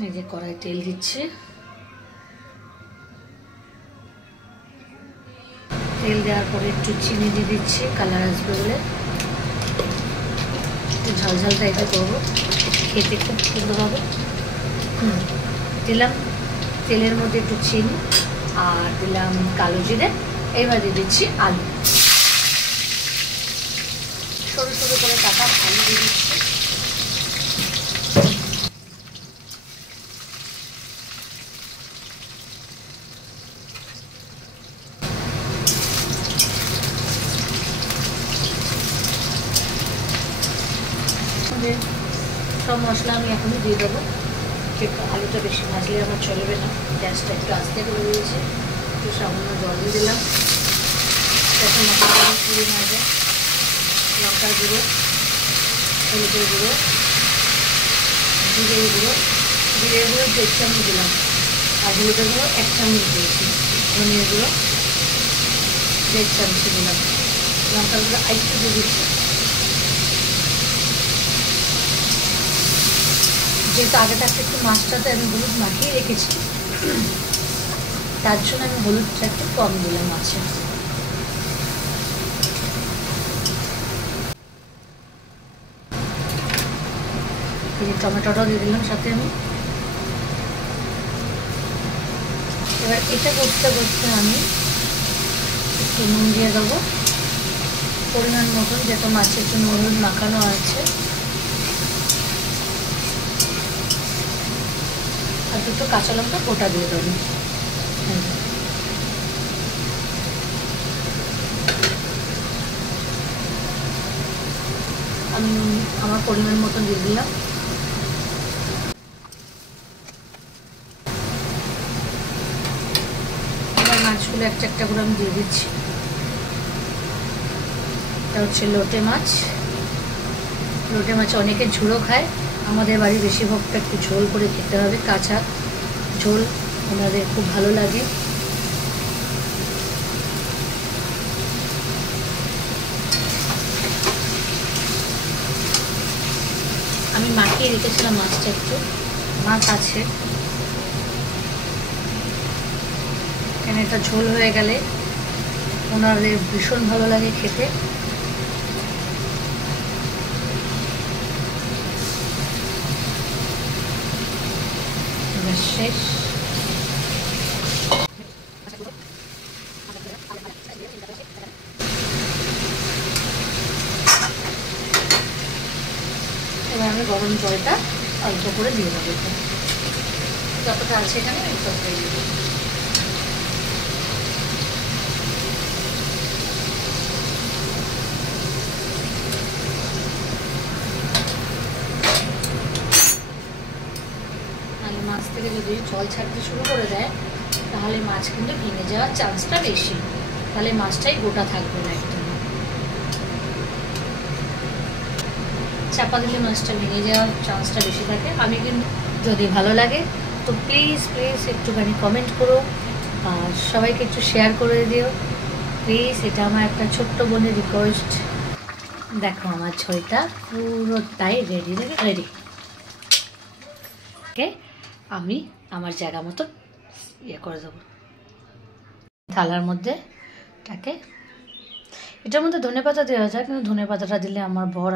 এই যে কড়াই তেল দিচ্ছি, তেল দেওয়ার পরে একটু চিনি দিয়ে দিচ্ছি কালার আসবে বলে, একটু ঝাল ঝাল টাইপের করবো, খেতে খুব সুন্দর হবে। দিলাম তেলের মধ্যে একটু চিনি আর দিলাম কালো জিরে। এইবার দিয়ে দিচ্ছি আলু, সরু সরু করে কাটা আলু দিয়ে দিচ্ছি। সব মশলা আমি এখনই দিয়ে দেবো, একটু আলুটা বেশি ভাজলে আমার চলবে না, গ্যাসটা একটু আস্তে করে দিয়েছি। একটু সামান্য জল দিয়ে দিলাম যাতে মশলাটা পুড়ে না যায়। লঙ্কার গুঁড়ো, হলুদের গুঁড়ো, জিরের গুঁড়ো, জিরের গুঁড়ো 1.5 চামচ দিলাম, আর হলুদের গুঁড়ো 1 চামচ দিয়েছি, ধনিয়ার গুঁড়ো 1.5 চামচ দিলাম, লঙ্কার গুঁড়ো আরেকটু দিয়ে দিচ্ছি। যেহেতু আগে থাকতে একটু মাছটাতে আমি হলুদ মাখিয়ে রেখেছি, তার জন্য আমি হলুদটা একটু কম দিলাম মাছে। টমেটোটাও দিয়ে দিলাম সাথে আমি। এবার এটা করতে করতে আমি একটু নুন দিয়ে দেবো পরিমাণ মতন, যেহেতু মাছে একটু নুন হলুদ মাখানো আছে। আর দুটো কাঁচা লঙ্কা গোটা দিয়ে দেবো। আমি আমার পরিমাণ মতন দিয়ে দিলাম। এবার মাছগুলো একটা একটা করে আমি দিয়ে দিচ্ছি। এটা হচ্ছে লোটে মাছ। লোটে মাছ অনেকে ঝুড়ো খায়, আমাদের বাড়ি বেশিরভাগটা একটু ঝোল করে খেতে হবে, কাঁচা ঝোল আমাদের খুব ভালো লাগে। আমি মাখিয়ে রেখেছিলাম মাছটা, একটু মাছ আছে, কেন এটা ঝোল হয়ে গেলে ওনাদের ভীষণ ভালো লাগে খেতে। শেষ। এবার আমি গরম জলটা অল্প করে দিয়ে দেবো, যতটা আছে এখানে আমি ততটাই দিয়ে দেবো। মাছ থেকে যদি জল ছাড়তে শুরু করে দেয় তাহলে মাছ কিন্তু ভেঙে যাওয়ার চান্সটা বেশি, তাহলে মাছটাই গোটা থাকবে না, একদম চাপা দিলে মাছটা ভেঙে যাওয়ার চান্সটা বেশি থাকে। আমি কিন্তু যদি ভালো লাগে তো প্লিজ প্লিজ একটুখানি কমেন্ট করো আর সবাইকে একটু শেয়ার করে দিও প্লিজ, এটা আমার একটা ছোট্ট বোনের রিকোয়েস্ট। দেখো আমার ঝোলটা পুরোটাই রেডি। ওকে, আমি আমার জায়গা মতো ইয়ে করে দেবো থালার মধ্যে। এটার মধ্যে ধনেপাতা দেওয়া যায়, কিন্তু ধনেপাতাটা দিলে আমার বর